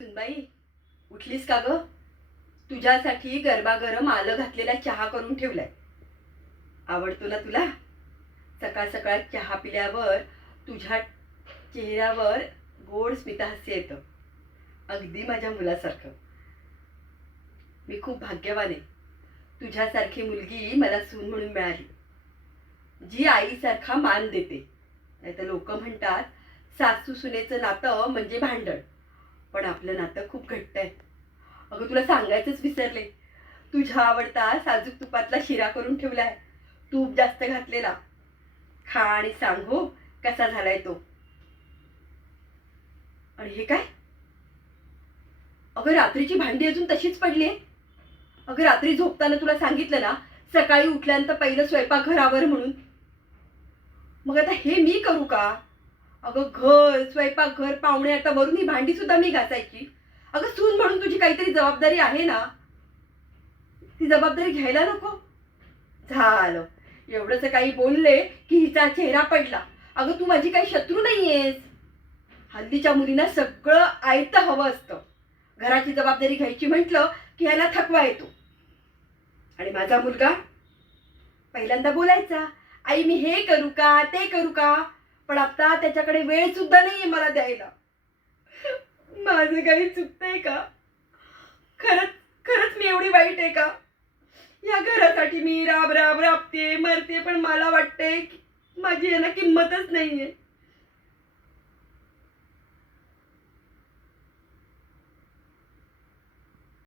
सुनबाई, उठलीस का ग? तुझ्यासाठी गरमागरम आलं घातलेला चहा करून ठेवलाय. आवडतो ना तुला? सकाळ सकाळ चहा पिल्यावर तुझ्या चेहऱ्यावर गोड स्मितहास्य येतं, अगदी माझ्या मुलासारखं. मी खूप भाग्यवान आहे. तुझ्यासारखी मुलगी मला सून म्हणून मिळाली, जी आईसारखा मान देते. नाहीतर लोक म्हणतात सासू सुनेचं नातं म्हणजे भांडण, पण आपलं नातं खूप घट्ट आहे. अगं तुला सांगायचंच विसरले, तुझ्या आवडता साजूक तुपातला शिरा करून ठेवलाय, तूप जास्त घातलेला. खा आणि सांग हो कसा झालाय तो. आणि हे काय? अगं रात्रीची भांडी अजून तशीच पडली. अगं रात्री झोपताना तुला सांगितलं ना, सकाळी उठल्यानंतर पहिलं स्वयंपाकघरावर म्हणून. मग आता हे मी करू का? अगं घर स्वयंपाकघर पाहुणे आता वरून ही भांडी सुद्धा मी घासायची. अगं सून म्हणून तुझी काहीतरी जबाबदारी आहे ना, ती जबाबदारी घ्यायला नको? झालं एवढंच काही बोलले की हिचा चेहरा पडला. अगं तू माझी काही शत्रू नाहीयेस. हल्लीच्या मुलींना सगळं आयतं हवं असतं. घराची जबाबदारी घ्यायची म्हटलं की ह्याला थकवा येतो. आणि माझा मुलगा पहिल्यांदा बोलायचा, आई मी हे करू का ते करू का, पण आता त्याच्याकडे वेळ सुद्धा नाहीये मला द्यायला. माझं काही चुकतंय का? खरंच खरंच मी एवढी वाईट आहे का? या घरासाठी मी राब राब राबते मरते, पण मला वाटतंय माझी यांना किंमतच नाहीये.